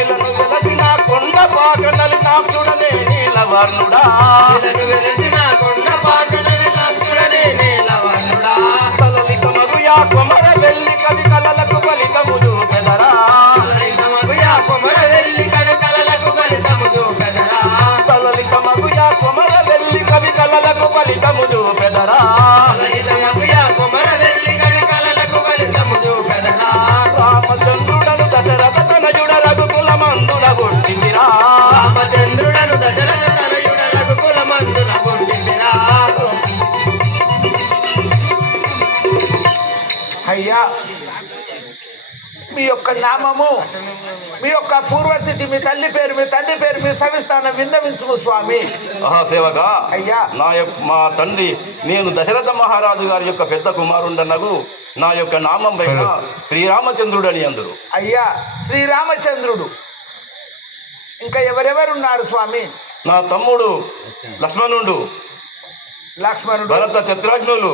ఇలను వెలసిన కొండ పాకనలి నాక్షుడనే నీలవర్ణుడా ఇలను వెలసిన కొండ పాకనలి నాక్షుడనే నీలవర్ణుడా సలలిత మగుయా కొమర వెల్లి కవి కలలకు ఫలితము చూపెదరా సలలిత మగుయా కొమర వెల్లి కవి కలలకు ఫలితము చూపెదరా సలలిత మగుయా కొమర వెల్లి కవి కలలకు ఫలితము చూపెదరా సలలిత మగుయా కొమర వెల్లి కవి కలలకు ఫలితము చూపెదరా రామచంద్రుడను దశరథ తనయుడ రఘుకుల మందున పుట్టిదిరా రామచంద్రుడను దశరథ తనయుడ రఘుకుల మందున పుట్టిదిరా అయ్యా మీ యొక్క నామము మీ యొక్క పూర్వస్థితి మీ తల్లి పేరు మీ తండ్రి పేరు మీ సవిస్తానం విన్నవించుము స్వామి. సేవక అయ్యా మా తండ్రి నేను దశరథ మహారాజు గారి యొక్క పెద్ద కుమారుండనగు నా యొక్క నామం పైన శ్రీరామచంద్రుడు అని అందరు. అయ్యా శ్రీరామచంద్రుడు. ఇంకా ఎవరెవరున్నారు స్వామి? నా తమ్ముడు లక్ష్మణుడు, భరత చిత్రాజ్ఞులు.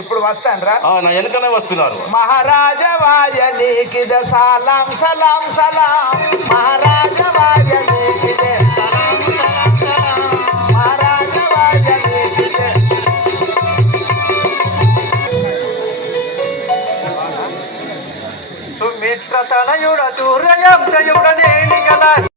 ఇప్పుడు వస్తానరా? నా వెనకనే వస్తున్నారు. మహారాజా వార్య నీకిద సలాం సలాం సలాం. మహారాజా వార్య నీకిదే సలాం సలాం సలాం. మహారాజా వార్య నీకిదే. సుమిత్ర తనయుడ సూర్యయంశయుడ నేని గల